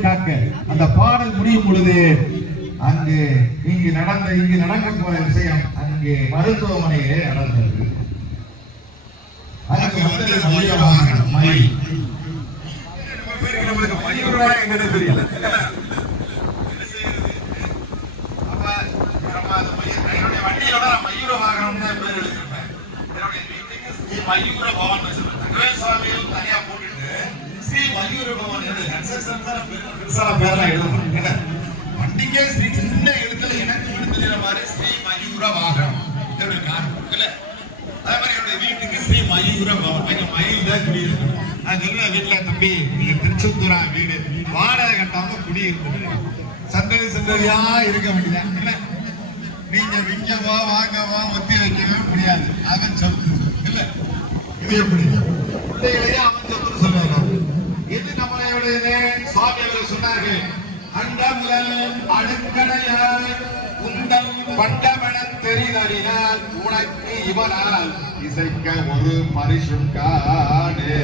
காக்க அந்த பாடல் முடியும் பொழுது அங்கு இங்கு நடந்த இங்கு நடக்க போற விஷயம் அங்கு மருத்துவமனையிலே நடந்தது. அங்கு மயில். தெரியல மயூர பவன் வச்சிருப்பேன். தங்கவேல் தனியா போட்டுட்டு ஸ்ரீ மயூர பவன் கன்ஸ்ட்ரக்ஷன் தான் பெரு- பெருசான பேரெல்லாம் எழுத மாட்டேன். என்ன? வண்டிக்கே ஸ்ரீ சின்ன எழுத்துல எனக்கு விழுந்துற மாதிரி ஸ்ரீ மயூர வாகனம். என்னுடைய காரணம். இல்ல. அதே மாதிரி என்னுடைய வீட்டுக்கு ஸ்ரீ மயூர வாகனம் எங்க மயில் தான் குடியிருக்கணும் நான் சொல்லுவேன் வீட்டுல தம்பி இது திருச்செந்தூரா வீடு. வாடகை கட்டாம குடியிருக்கணும் சந்ததி சந்ததியா இருக்க வேண்டியதான் இல்ல நீங்க விற்கவோ வாங்கவோ ஒத்தி வைக்கவே முடியாது. அவன் சொத்து இல்ல. இது எப்படி? பிள்ளைகளையே அவன் சொத்துன்னு சுவாமி அவர்கள் சொன்னார்கள் அண்டமுதல் அடுக்கடையாய் உண்டம் பண்டமென தெரிதறினால் உனக்கு இவனால் இசைக்க ஒரு பரிசும் காடு